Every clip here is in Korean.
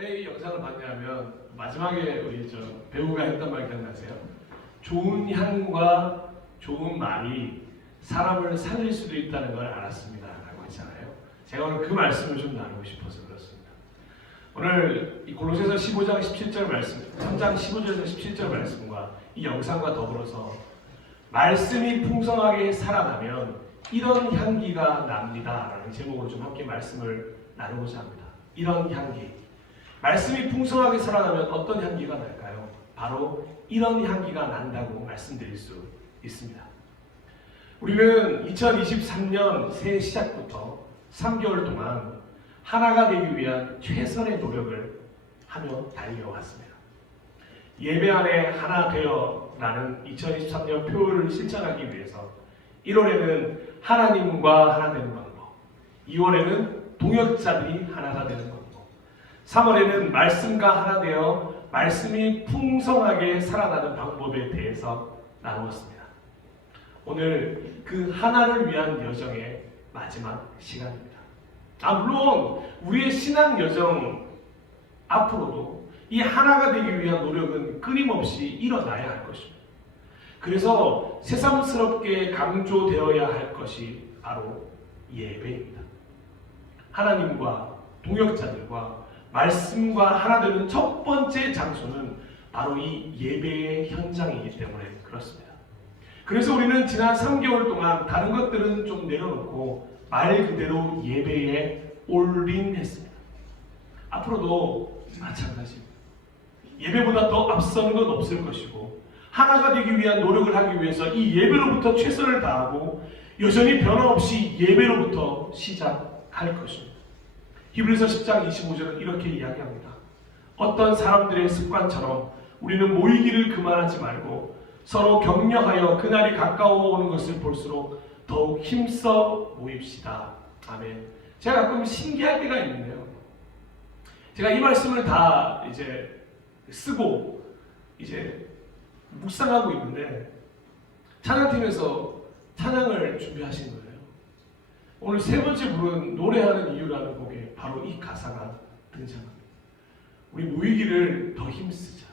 왜 이 영상을 봤냐면 마지막에 우리 배우가 했던 말 기억나세요? 좋은 향과 좋은 말이 사람을 살릴 수도 있다는 걸 알았습니다 라고 했잖아요. 제가 오늘 그 말씀을 좀 나누고 싶어서 그렇습니다. 오늘 이 골로새서 15장 17절 말씀, 3장 15절에서 17절 말씀과 이 영상과 더불어서 말씀이 풍성하게 살아나면 이런 향기가 납니다 라는 제목으로 좀 함께 말씀을 나누고자 합니다. 이런 향기, 말씀이 풍성하게 살아나면 어떤 향기가 날까요? 바로 이런 향기가 난다고 말씀드릴 수 있습니다. 우리는 2023년 새해 시작부터 3개월 동안 하나가 되기 위한 최선의 노력을 하며 달려왔습니다. 예배 안에 하나 되어라는 2023년 표를 실천하기 위해서 1월에는 하나님과 하나 되는 방법, 2월에는 동역자들이 하나가 되는 방법, 3월에는 말씀과 하나 되어 말씀이 풍성하게 살아나는 방법에 대해서 나누었습니다. 오늘 그 하나를 위한 여정의 마지막 시간입니다. 물론 우리의 신앙 여정 앞으로도 이 하나가 되기 위한 노력은 끊임없이 일어나야 할 것입니다. 그래서 새삼스럽게 강조되어야 할 것이 바로 예배입니다. 하나님과 동역자들과 말씀과 하나 되는 첫 번째 장소는 바로 이 예배의 현장이기 때문에 그렇습니다. 그래서 우리는 지난 3개월 동안 다른 것들은 좀 내려놓고 말 그대로 예배에 올인했습니다. 앞으로도 마찬가지입니다. 예배보다 더 앞서는 건 없을 것이고 하나가 되기 위한 노력을 하기 위해서 이 예배로부터 최선을 다하고 여전히 변함없이 예배로부터 시작할 것입니다. 히브리서 10장 25절은 이렇게 이야기합니다. 어떤 사람들의 습관처럼 우리는 모이기를 그만하지 말고 서로 격려하여 그날이 가까워 오는 것을 볼수록 더욱 힘써 모입시다. 아멘. 제가 가끔 신기할 때가 있는데요. 제가 이 말씀을 다 이제 쓰고 이제 묵상하고 있는데 찬양팀에서 찬양을 준비하신 거예요. 오늘 세 번째 부른 노래하는 이유라는 곡에 바로 이 가사가 등장합니다. 우리 모이기를 더 힘쓰자.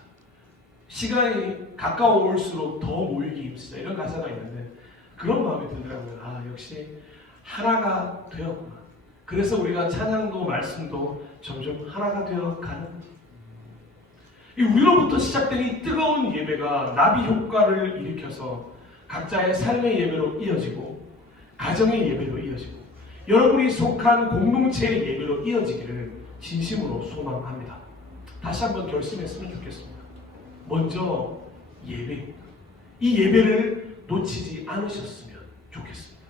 시간이 가까워 올수록 더 모이기 힘쓰자. 이런 가사가 있는데 그런 마음이 들더라고요. 역시 하나가 되었구나. 그래서 우리가 찬양도 말씀도 점점 하나가 되어가는 이 우리로부터 시작된 이 뜨거운 예배가 나비 효과를 일으켜서 각자의 삶의 예배로 이어지고 가정의 예배로 이어지고 여러분이 속한 공동체의 예배로 이어지기를 진심으로 소망합니다. 다시 한번 결심했으면 좋겠습니다. 먼저 예배입니다. 이 예배를 놓치지 않으셨으면 좋겠습니다.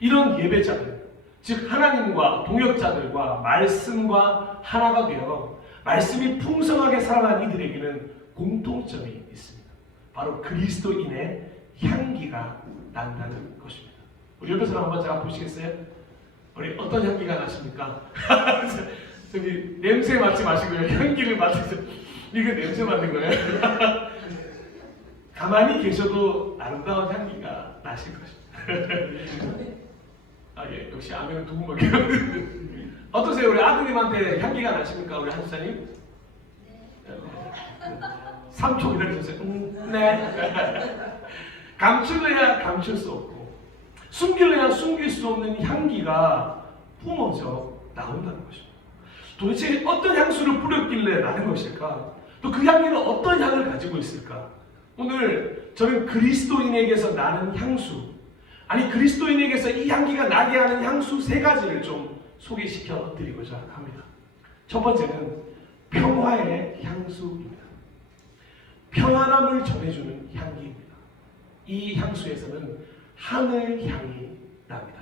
이런 예배자들, 즉 하나님과 동역자들과 말씀과 하나가 되어 말씀이 풍성하게 살아난 이들에게는 공통점이 있습니다. 바로 그리스도인의 향기가 난다는 것입니다. 우리 옆에서 한번 제가 보시겠어요? 우리 어떤 향기가 나십니까? 저기 냄새 맡지 마시고요. 향기를 맡으세요. 이거 냄새 맡는 거예요. 가만히 계셔도 아름다운 향기가 나실 것입니다. 예, 역시 아멘은 두 분밖에 어떠세요? 우리 아드님한테 향기가 나십니까? 우리 한수사님? 네. 3초 기다리셨어요. 네. 감추려야 감출 수 없고 숨기려야 숨길 수 없는 향기가 뿜어져 나온다는 것입니다. 도대체 어떤 향수를 뿌렸길래 나는 것일까? 또 그 향기는 어떤 향을 가지고 있을까? 오늘 저는 그리스도인에게서 나는 향수, 아니 그리스도인에게서 이 향기가 나게 하는 향수 3가지를 좀 소개시켜 드리고자 합니다. 첫 번째는 평화의 향수입니다. 평안함을 전해주는 향기입니다. 이 향수에서는 하늘 향이 납니다.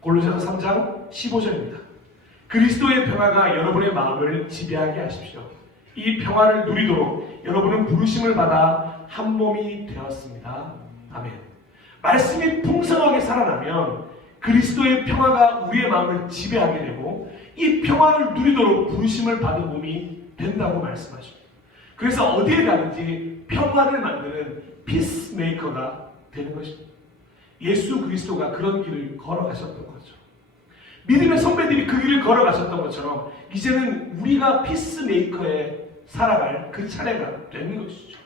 골로새서 3장 15절입니다. 그리스도의 평화가 여러분의 마음을 지배하게 하십시오. 이 평화를 누리도록 여러분은 부르심을 받아 한 몸이 되었습니다. 아멘. 말씀이 풍성하게 살아나면 그리스도의 평화가 우리의 마음을 지배하게 되고 이 평화를 누리도록 부르심을 받은 몸이 된다고 말씀하십니다. 그래서 어디에 가든지 평화를 만드는 피스메이커가 되는 것입니다. 예수 그리스도가 그런 길을 걸어가셨던 거죠. 믿음의 선배들이 그 길을 걸어가셨던 것처럼 이제는 우리가 피스메이커에 살아갈 그 차례가 되는 것이죠.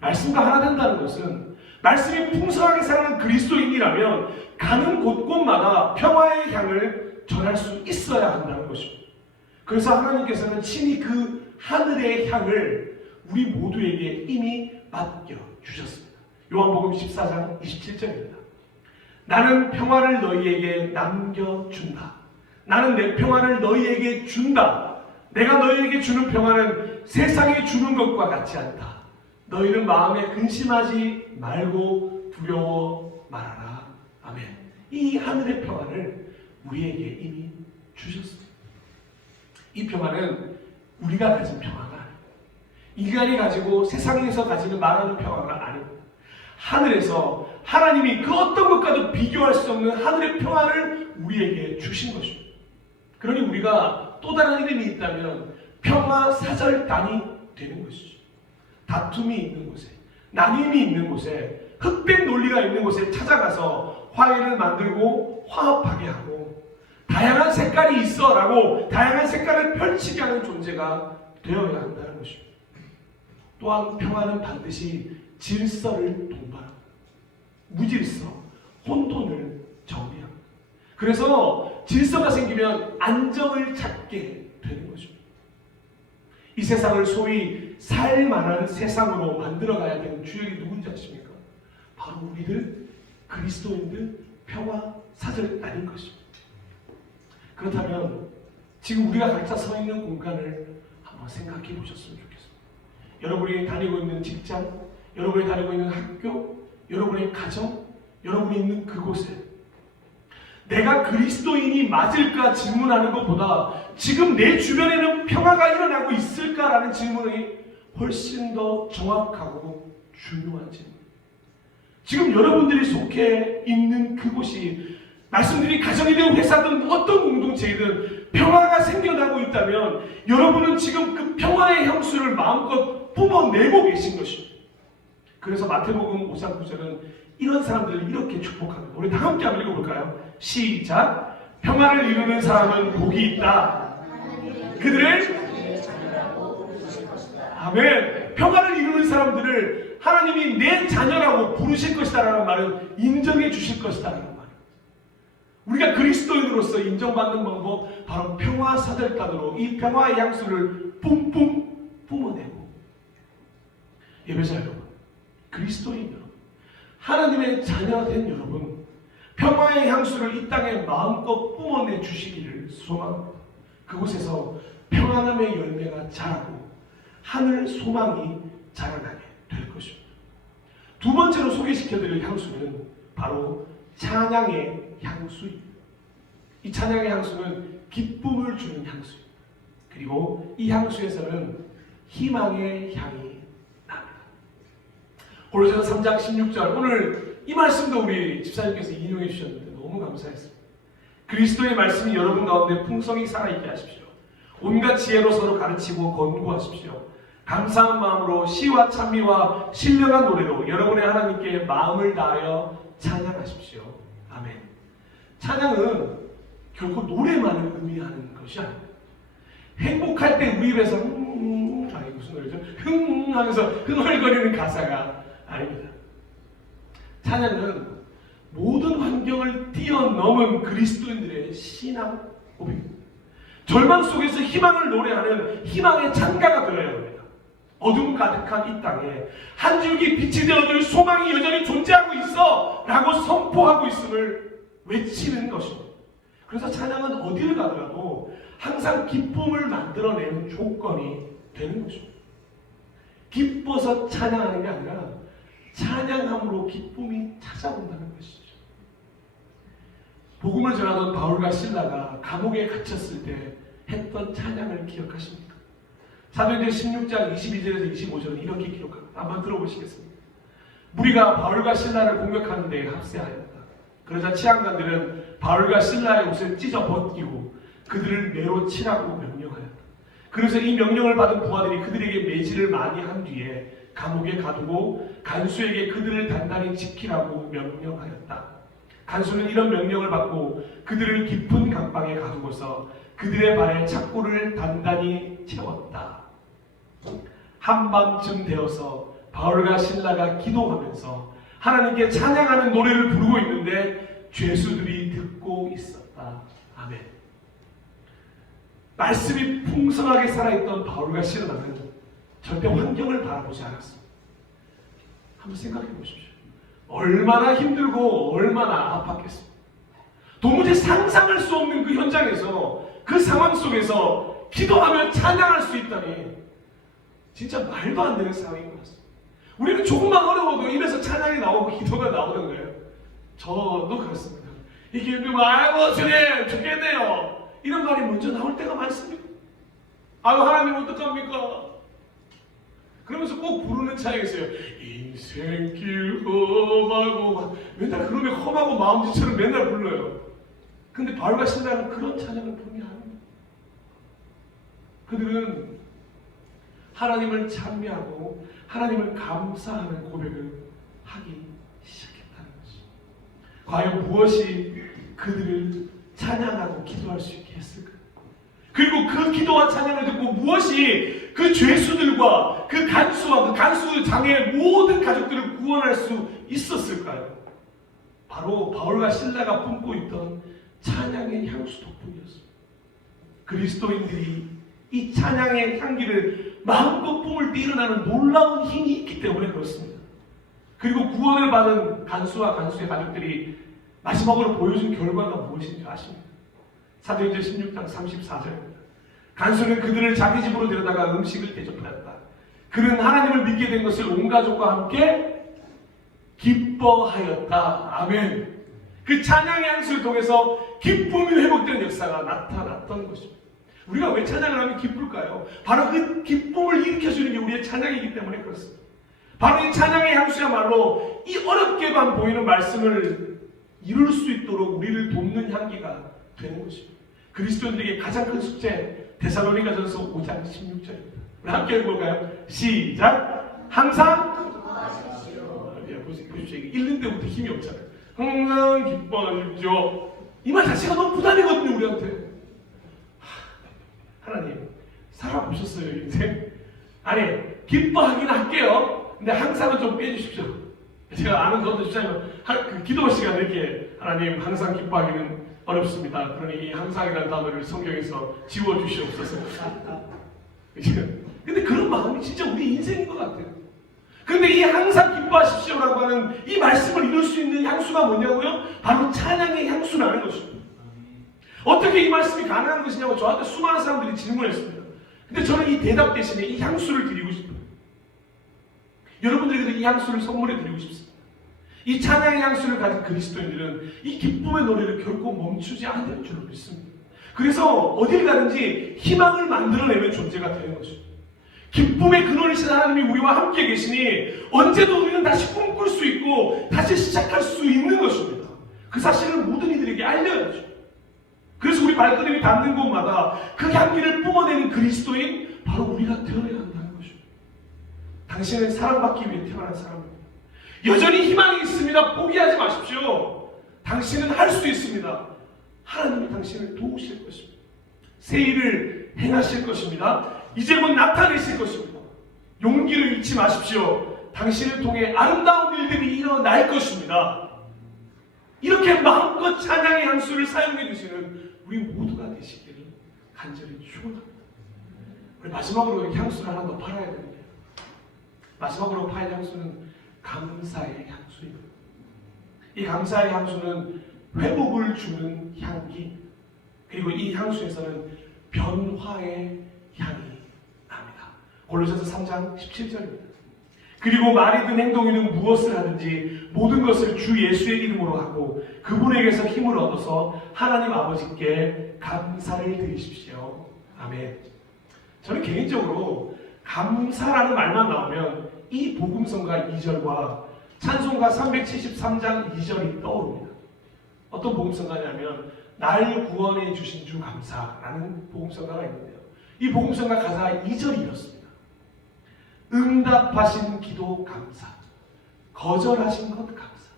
말씀과 하나 된다는 것은 말씀이 풍성하게 살아가는 그리스도인이라면 가는 곳곳마다 평화의 향을 전할 수 있어야 한다는 것입니다. 그래서 하나님께서는 친히 그 하늘의 향을 우리 모두에게 이미 맡겨주셨습니다. 요한복음 14장 27절입니다. 나는 평화를 너희에게 남겨준다. 나는 내 평화를 너희에게 준다. 내가 너희에게 주는 평화는 세상에 주는 것과 같지 않다. 너희는 마음에 근심하지 말고 두려워 말아라. 아멘. 이 하늘의 평화를 우리에게 이미 주셨습니다. 이 평화는 우리가 가진 평화가 아닙니다. 인간이 가지고 세상에서 가지는 말하는 평화가 아닙니다. 하늘에서 하나님이 그 어떤 것과도 비교할 수 없는 하늘의 평화를 우리에게 주신 것입니다. 그러니 우리가 또 다른 이름이 있다면 평화사절단이 되는 것이죠. 다툼이 있는 곳에, 나눔이 있는 곳에, 흑백 논리가 있는 곳에 찾아가서 화해를 만들고 화합하게 하고 다양한 색깔이 있어라고 다양한 색깔을 펼치게 하는 존재가 되어야 한다는 것입니다. 또한 평화는 반드시 질서를 동반합니다. 무질서, 혼돈을 정리합니다. 그래서 질서가 생기면 안정을 찾게 되는 것입니다. 이 세상을 소위 살만한 세상으로 만들어가야 되는 주역이 누군지 아십니까? 바로 우리들 그리스도인들 평화사절단인 것입니다. 그렇다면 지금 우리가 각자 서 있는 공간을 한번 생각해 보셨으면 좋겠습니다. 여러분이 다니고 있는 직장, 여러분이 다니고 있는 학교, 여러분의 가정, 여러분이 있는 그곳에 내가 그리스도인이 맞을까 질문하는 것보다 지금 내 주변에는 평화가 일어나고 있을까라는 질문이 훨씬 더 정확하고 중요한 질문. 지금 여러분들이 속해 있는 그곳이 말씀드린 가정이든 회사든 어떤 공동체이든 평화가 생겨나고 있다면 여러분은 지금 그 평화의 향수를 마음껏 뿜어내고 계신 것입니다. 그래서 마태복음 5장 9절은 이런 사람들을 이렇게 축복합니다. 우리 다 함께 한번 읽어볼까요? 시작! 평화를 이루는 사람은 복이 있다. 그들을 아멘. 평화를 이루는 사람들을 하나님이 내 자녀라고 부르실 것이다라는 말은 인정해 주실 것이다라는 말. 우리가 그리스도인으로서 인정받는 방법 바로 평화사절단으로 이 평화의 향수를 뿜뿜 뿜어내고 예배자 여러분, 그리스도인 여러분, 하나님의 자녀된 여러분, 평화의 향수를 이 땅에 마음껏 뿜어내 주시기를 소망합니다. 그곳에서 평안함의 열매가 자라고 하늘 소망이 자라나게 될 것입니다. 두 번째로 소개시켜드릴 향수는 바로 찬양의 향수입니다. 이 찬양의 향수는 기쁨을 주는 향수입니다. 그리고 이 향수에서는 희망의 향이 납니다. 고린도서 3장 16절, 오늘 이 말씀도 우리 집사님께서 인용해 주셨는데 너무 감사했습니다. 그리스도의 말씀이 여러분 가운데 풍성히 살아있게 하십시오. 온갖 지혜로 서로 가르치고 권고하십시오. 감사한 마음으로 시와 찬미와 신령한 노래로 여러분의 하나님께 마음을 다하여 찬양하십시오. 아멘. 찬양은 결코 노래만을 의미하는 것이 아닙니다. 행복할 때 우리 입에서 아니 무슨 노래죠? 하면서 흥얼거리는 가사가 아닙니다. 찬양은 모든 환경을 뛰어넘은 그리스도인들의 신앙 고백입니다. 절망 속에서 희망을 노래하는 희망의 찬가가 되어야 합니다. 어둠 가득한 이 땅에 한 줄기 빛이 되어줄 소망이 여전히 존재하고 있어 라고 선포하고 있음을 외치는 것입니다. 그래서 찬양은 어디를 가더라도 항상 기쁨을 만들어내는 조건이 되는 것입니다. 기뻐서 찬양하는 게 아니라 찬양함으로 기쁨이 찾아온다는 것이죠. 복음을 전하던 바울과 실라가 감옥에 갇혔을 때 했던 찬양을 기억하십니까? 사도행전 16장 22절에서 25절은 이렇게 기록합니다. 한번 들어보시겠습니다. 무리가 바울과 실라를 공격하는 데에 합세하였다. 그러자 치안관들은 바울과 실라의 옷을 찢어 벗기고 그들을 매로 치라고 명령하였다. 그래서 이 명령을 받은 부하들이 그들에게 매질을 많이 한 뒤에 감옥에 가두고 간수에게 그들을 단단히 지키라고 명령하였다. 간수는 이런 명령을 받고 그들을 깊은 강방에 가두고서 그들의 발에 착고를 단단히 채웠다. 한밤쯤 되어서 바울과 실라가 기도하면서 하나님께 찬양하는 노래를 부르고 있는데 죄수들이 듣고 있었다. 아멘. 말씀이 풍성하게 살아있던 바울과 실라는 절대 환경을 바라보지 않았습니다. 한번 생각해 보십시오. 얼마나 힘들고 얼마나 아팠겠습니까? 도무지 상상할 수 없는 그 현장에서, 그 상황 속에서 기도하며 찬양할 수 있다니 진짜 말도 안 되는 상황인 것 같습니다. 우리는 조금만 어려워도 입에서 찬양이 나오고 기도가 나오는 거예요. 저도 그렇습니다. 이게 힘들면 아이고 주님 죽겠네요, 이런 말이 먼저 나올 때가 많습니다. 아유 하나님 어떡합니까? 그러면서 꼭 부르는 찬양이 있어요. 인생길 험하고, 맨날 그러면 험하고 마음지처럼 맨날 불러요. 근데 바울과 실라는 그런 찬양을 부르지 않습니다. 그들은 하나님을 찬미하고 하나님을 감사하는 고백을 하기 시작했다는 것입니다. 과연 무엇이 그들을 찬양하고 기도할 수 있게 했을까? 그리고 그 기도와 찬양을 듣고 무엇이 그 죄수들과 그 간수와 그 간수장의 모든 가족들을 구원할 수 있었을까요? 바로 바울과 실라가 품고 있던 찬양의 향수 덕분이었습니다. 그리스도인들이 이 찬양의 향기를 마음껏 뿜을 때 일어나는 놀라운 힘이 있기 때문에 그렇습니다. 그리고 구원을 받은 간수와 간수의 가족들이 마지막으로 보여준 결과가 무엇인지 아십니까? 사도행전 16장 34절입니다. 간수는 그들을 자기 집으로 데려다가 음식을 대접하였다. 그는 하나님을 믿게 된 것을 온 가족과 함께 기뻐하였다. 아멘. 그 찬양의 향수를 통해서 기쁨이 회복되는 역사가 나타났던 것입니다. 우리가 왜 찬양을 하면 기쁠까요? 바로 그 기쁨을 일으켜주는 게 우리의 찬양이기 때문에 그렇습니다. 바로 이 찬양의 향수야말로 이 어렵게만 보이는 말씀을 이룰 수 있도록 우리를 돕는 향기가 되는 것입니다. 그리스도인들에게 가장 큰 숙제, 데살로니가전서 5장 16절입니다. 우리 함께 읽어볼까요? 시작! 항상 보십시오. 읽는 데부터 힘이 없잖아요. 항상 기뻐하십시오. 이 말 자체가 너무 부담이거든요, 우리한테. 하나님, 살아보셨어요, 인생? 아니, 기뻐하긴 할게요. 근데 항상은 좀 빼주십시오. 제가 아는 가운데 주장이면 그 기도 시간에 이렇게 하나님 항상 기뻐하기는 어렵습니다. 그러니 이 항상이라는 단어를 성경에서 지워주시옵소서. 근데 그런 마음이 진짜 우리 인생인 것 같아요. 근데 이 항상 기뻐하십시오라고 하는 이 말씀을 이룰 수 있는 향수가 뭐냐고요? 바로 찬양의 향수라는 것입니다. 어떻게 이 말씀이 가능한 것이냐고 저한테 수많은 사람들이 질문했습니다. 근데 저는 이 대답 대신에 이 향수를 드리고 싶어요. 여러분들에게도 이 향수를 선물해 드리고 싶습니다. 이 찬양의 향수를 가진 그리스도인들은 이 기쁨의 노래를 결코 멈추지 않을 줄로 믿습니다. 그래서 어딜 가든지 희망을 만들어내는 존재가 되는 것입니다. 기쁨의 근원이신 하나님이 우리와 함께 계시니 언제도 우리는 다시 꿈꿀 수 있고 다시 시작할 수 있는 것입니다. 그 사실을 모든 이들에게 알려야죠. 그래서 우리 발걸음이 닿는 곳마다 그 향기를 뿜어내는 그리스도인 바로 우리가 되어야 한다는 것입니다. 당신은 사랑받기 위해 태어난 사람입니다. 여전히 희망이 있습니다. 포기하지 마십시오. 당신은 할 수 있습니다. 하나님이 당신을 도우실 것입니다. 새 일을 행하실 것입니다. 이제 곧 나타내실 것입니다. 용기를 잃지 마십시오. 당신을 통해 아름다운 일들이 일어날 것입니다. 이렇게 마음껏 찬양의 향수를 사용해 주시는 우리 모두가 되시기를 간절히 축원합니다. 우리 마지막으로 향수를 하나 더 팔아야 되는데요. 마지막으로 팔 향수는 감사의 향수입니다. 이 감사의 향수는 회복을 주는 향기, 그리고 이 향수에서는 변화의 향이 납니다. 골로새서 3장 17절입니다. 그리고 말이든 행동이든 무엇을 하든지 모든 것을 주 예수의 이름으로 하고 그분에게서 힘을 얻어서 하나님 아버지께 감사를 드리십시오. 아멘. 저는 개인적으로 감사라는 말만 나오면 이 복음성가 2절과 찬송가 373장 2절이 떠오릅니다. 어떤 복음성가냐면 날 구원해 주신 주 감사라는 복음성가가 있는데요. 이 복음성가 가사 2절이 이렇습니다. 응답하신 기도 감사, 거절하신 것 감사,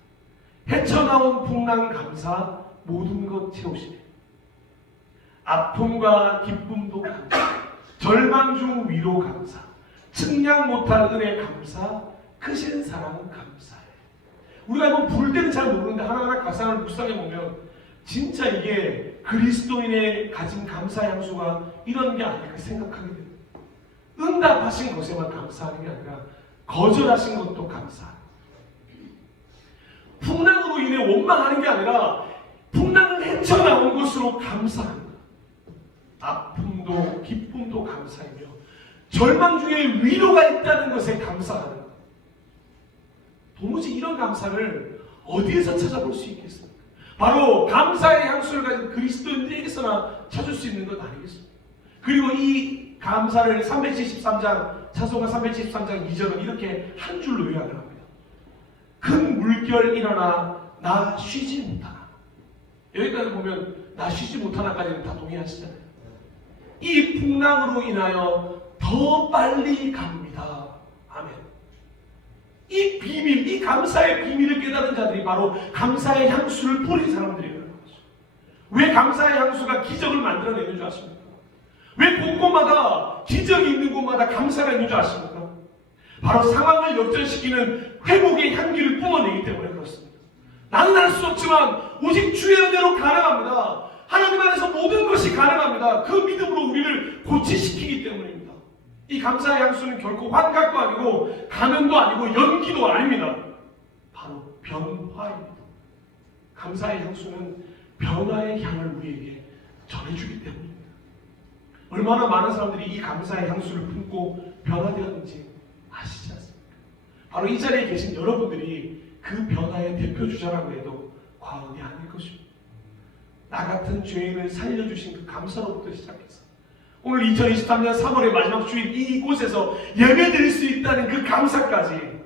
헤쳐나온 풍랑 감사 모든 것 채우시네. 아픔과 기쁨도 감사, 절망 중 위로 감사, 측량 못할 은혜 감사, 크신 사랑 감사해. 우리가 이거 부를 때는 잘 모르는데 하나하나 가사를 묵상해 보면 진짜 이게 그리스도인의 가진 감사의 향수가 이런 게 아닐까 생각하게 됩니다. 응답하신 것에만 감사하는 게 아니라 거절하신 것도 감사해요. 풍랑으로 인해 원망하는 게 아니라 풍랑을 헤쳐나온 것으로 감사하는 거예요. 아픔도 기쁨도 감사이며 절망 중에 위로가 있다는 것에 감사하는 거예요. 도무지 이런 감사를 어디에서 찾아볼 수 있겠습니까? 바로 감사의 향수를 가진 그리스도인들에게서나 찾을 수 있는 것 아니겠습니까? 그리고 이 감사를 373장 찬송가 373장 2절은 이렇게 한 줄로 요약을 합니다. 큰 물결 일어나 나 쉬지 못하나. 여기까지 보면 나 쉬지 못하나까지는 다 동의하시잖아요. 이 풍랑으로 인하여 더 빨리 갑니다. 아멘. 이 비밀, 이 감사의 비밀을 깨달은 자들이 바로 감사의 향수를 뿌린 사람들이라는 거죠. 왜 감사의 향수가 기적을 만들어내는 줄 아십니까? 왜 곳곳마다 기적이 있는 곳마다 감사가 있는 줄 아십니까? 바로 상황을 역전시키는 회복의 향기를 뿜어내기 때문에 그렇습니다. 나는 할 수 없지만 오직 주의 은혜로 가능합니다. 하나님 안에서 모든 것이 가능합니다. 그 믿음으로 우리를 고치시키기 때문입니다. 이 감사의 향수는 결코 환각도 아니고 가면도 아니고 연기도 아닙니다. 바로 변화입니다. 감사의 향수는 변화의 향을 우리에게 전해주기 때문입니다. 얼마나 많은 사람들이 이 감사의 향수를 품고 변화되었는지 아시지 않습니까? 바로 이 자리에 계신 여러분들이 그 변화의 대표주자라고 해도 과언이 아닐 것입니다. 나 같은 죄인을 살려주신 그 감사로부터 시작해서 오늘 2023년 3월의 마지막 주일 이곳에서 예배드릴 수 있다는 그 감사까지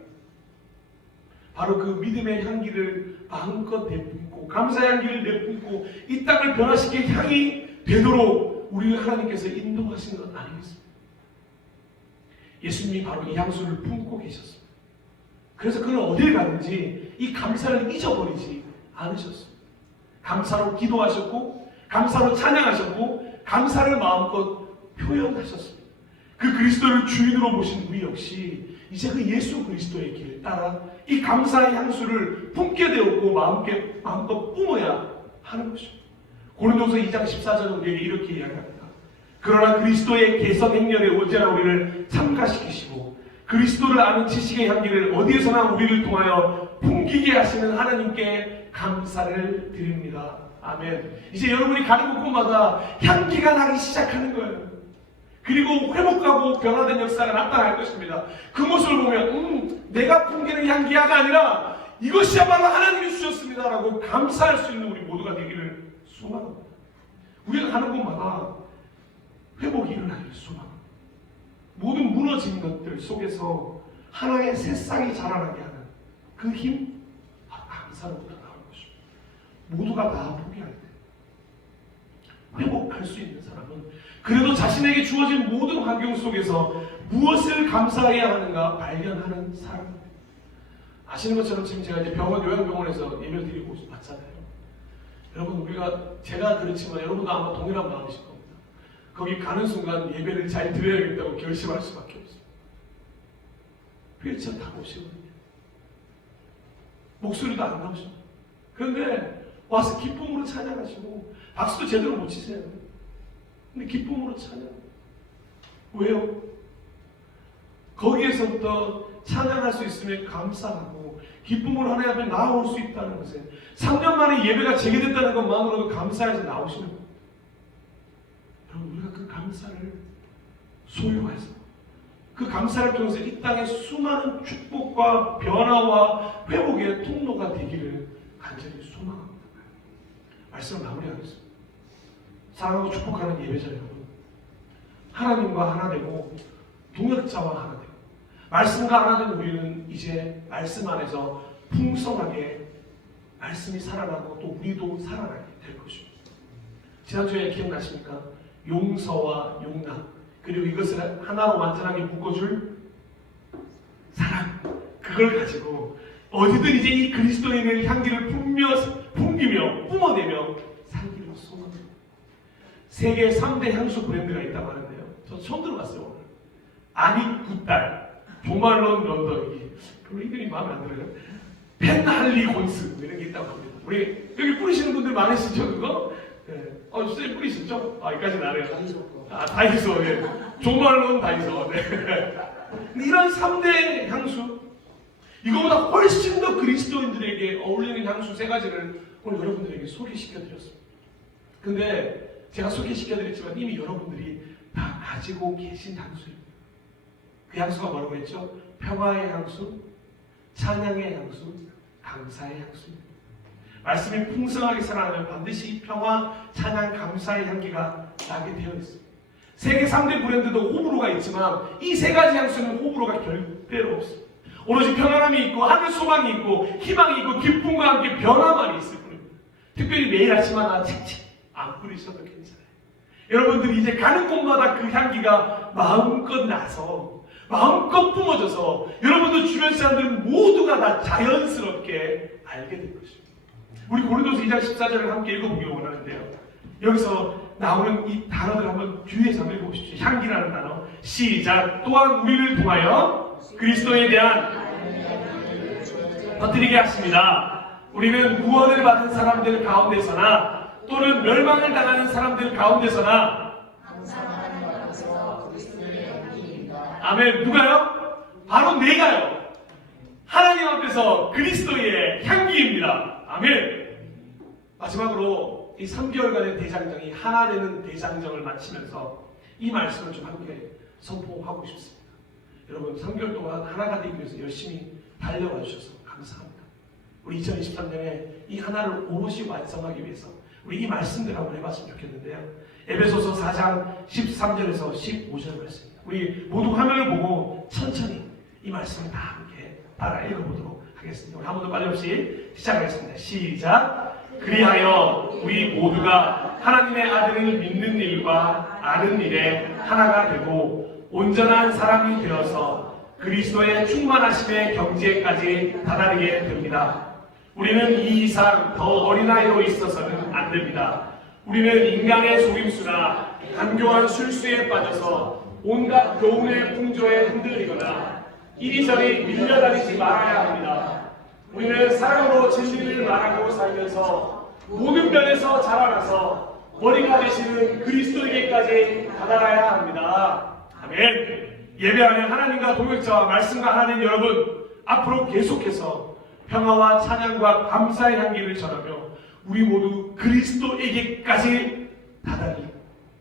바로 그 믿음의 향기를 마음껏 내뿜고 감사의 향기를 내뿜고 이 땅을 변화시킬 향이 되도록 우리를 하나님께서 인도하신 것 아니겠습니까? 예수님이 바로 이 향수를 품고 계셨습니다. 그래서 그는 어딜 가든지 이 감사를 잊어버리지 않으셨습니다. 감사로 기도하셨고 감사로 찬양하셨고 감사를 마음껏 표현하셨습니다. 그 그리스도를 주인으로 보신 우리 역시 이제 그 예수 그리스도의 길을 따라 이 감사의 향수를 품게 되었고 마음껏 뿜어야 하는 것입니다. 고린도서 2장 14절은 우리에게 이렇게 이야기합니다. 그러나 그리스도의 개선 행렬에 언제나 우리를 참가시키시고 그리스도를 아는 지식의 향기를 어디에서나 우리를 통하여 풍기게 하시는 하나님께 감사를 드립니다. 아멘. 이제 여러분이 가는 곳곳마다 향기가 나기 시작하는 거예요. 그리고 회복하고 변화된 역사가 나타날 것입니다. 그 모습을 보면 내가 풍기는 향기가 아니라 이것이야말로 하나님이 주셨습니다 라고 감사할 수 있는 우리 모두가 되기를 소망합니다. 우리가 가는 곳마다 회복이 일어나기를 소망합니다. 모든 무너진 것들 속에서 하나의 새싹이 자라나게 하는 그 힘, 감사로부터 나오는 것입니다. 모두가 다 포기할 때 회복할 수 있는 사람은 그래도 자신에게 주어진 모든 환경 속에서 무엇을 감사해야 하는가 발견하는 사람입니다. 아시는 것처럼 지금 제가 이제 요양병원에서 예배를 드리고 왔잖아요. 여러분 제가 그렇지만 여러분도 아마 동일한 마음이실 겁니다. 거기 가는 순간 예배를 잘 드려야겠다고 결심할 수밖에 없습니다. 휠체어 타고 오시거든요. 목소리도 안 나오시고 그런데 와서 기쁨으로 찬양하시고 박수도 제대로 못 치세요. 근데 기쁨으로 찬양. 왜요? 거기에서부터 찬양할 수 있으면 감사하고 기쁨으로 하나님 앞에 나아올 수 있다는 것에 3년 만에 예배가 재개됐다는 것만으로도 감사해서 나오시는 거예요. 여러분 우리가 그 감사를 소유해서 그 감사를 통해서 이 땅에 수많은 축복과 변화와 회복의 통로가 되기를 간절히 소망합니다. 말씀을 마무리하겠습니다. 사랑하고 축복하는 예배자 여러분, 하나님과 하나 되고 동역자와 하나 되고 말씀과 하나 된 우리는 이제 말씀 안에서 풍성하게 말씀이 살아나고 또 우리도 살아나게 될 것입니다. 지난주에 기억나십니까? 용서와 용납 그리고 이것을 하나로 완전하게 묶어줄 사랑, 그걸 가지고 어디든 이제 이 그리스도인의 향기를 풍기며 뿜어내며 살기를 소원합니다. 세계 3대 향수 브랜드가 있다고 하는데요. 저 처음 들어봤어요. 오늘. 아니 굿달, 조말론 런던, 별로 이름이 마음에 안 들어요. 펜할리 곤스 이런 게 있다고 합니다. 우리 여기 뿌리시는 분들 많으시죠 그거? 네. 선생님 뿌리셨죠? 여기까지는 안 해요. 다이소. 예. 조말론 다이소. 네. 이런 3대 향수, 이거보다 훨씬 더 그리스도인들에게 어울리는 향수 3가지를 오늘 여러분들에게 소개시켜드렸습니다. 근데 제가 소개시켜드렸지만 이미 여러분들이 다 가지고 계신 향수입니다. 그 향수가 뭐라고 했죠? 평화의 향수, 찬양의 향수, 감사의 향수입니다. 말씀이 풍성하게 살아나면 반드시 평화, 찬양, 감사의 향기가 나게 되어 있습니다. 세계 3대 브랜드도 호불호가 있지만 이 3가지 향수는 호불호가 절대로 없습니다. 오로지 평안함이 있고 하늘 소망이 있고 희망이 있고 기쁨과 함께 변화만 있을 뿐입니다. 특별히 매일 아침 하나 책책 안 뿌리셔도 괜찮아요. 여러분들이 이제 가는 곳마다 그 향기가 마음껏 나서 마음껏 뿜어져서 여러분들 주변 사람들 모두가 다 자연스럽게 알게 될 것입니다. 우리 고린도서 2장 14절을 함께 읽어보기 원하는데요. 여기서 나오는 이 단어들 한번 주의해서 한번 읽어보십시오. 향기라는 단어. 시작. 또한 우리를 통하여 그리스도에 대한 퍼뜨리게 하십니다. 우리는 구원을 받은 사람들 가운데서나 또는 멸망을 당하는 사람들 가운데서나 아멘. 누가요? 바로 내가요. 하나님 앞에서 그리스도의 향기입니다. 아멘. 마지막으로 이 3개월간의 대장정이 하나 되는 대장정을 마치면서 이 말씀을 좀 함께 선포하고 싶습니다. 여러분 3개월 동안 하나가 되기 위해서 열심히 달려와 주셔서 감사합니다. 우리 2023년에 이 하나를 오롯이 완성하기 위해서 우리 이 말씀들 한번 해봤으면 좋겠는데요. 에베소서 4장 13절에서 15절 말씀입니다. 우리 모두 화면을 보고 천천히 이 말씀을 다 함께 따라 읽어보도록 하겠습니다. 우리 한 번 더 빨리 없이 시작하겠습니다. 시작. 그리하여 우리 모두가 하나님의 아들을 믿는 일과 아는 일에 하나가 되고 온전한 사람이 되어서 그리스도의 충만하심의 경지에까지 다다르게 됩니다. 우리는 이 이상 더 어린아이로 있어서는 안 됩니다. 우리는 인간의 속임수나 간교한 술수에 빠져서 온갖 교훈의 풍조에 흔들리거나 이리저리 밀려다니지 말아야 합니다. 우리는 사랑으로 진리를 말하고 살면서 모든 면에서 자라나서 머리가 되시는 그리스도에게까지 다다라야 합니다. 아멘. 예배하는 하나님과 동역자와 말씀과 하나님 여러분, 앞으로 계속해서 평화와 찬양과 감사의 향기를 전하며 우리 모두 그리스도에게까지 다다리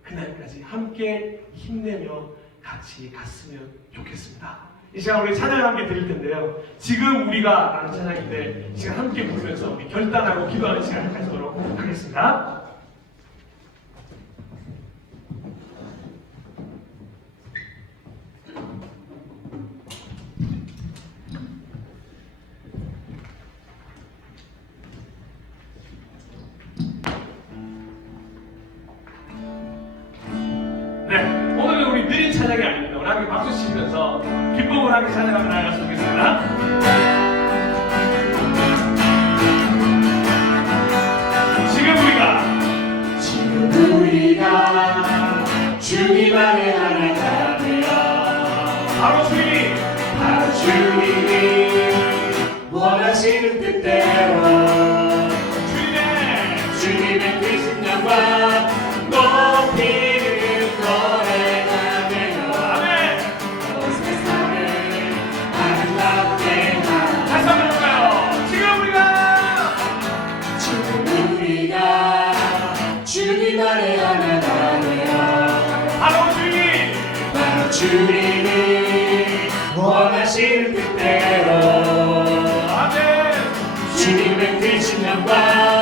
그날까지 함께 힘내며 같이 갔으면 좋겠습니다. 이 시간 우리 찬양을 함께 드릴 텐데요. 지금 우리가 라는 찬양인데 지금 함께 부르면서 우리 결단하고 기도하는 시간을 가지도록 하겠습니다. 네, 오늘은 우리 느린 찬양이 아닙니다. 오늘 함께 박수 치시면서 기쁨을 함께 찬양하며 나아갔으면 좋겠습니다. 지금 우리가 주님 안에 하나가 되어 바로 주님이 원하시는 뜻대로 주님의 크신 영광 높이는 노래가 되어 아멘. 온 세상을 아름답게 하라. 다시 한번 해볼까요? 지금 우리가 주님 안에 하나가 되어 바로 주님이 원하시는 뜻대로 아멘. 주님의 크신 영광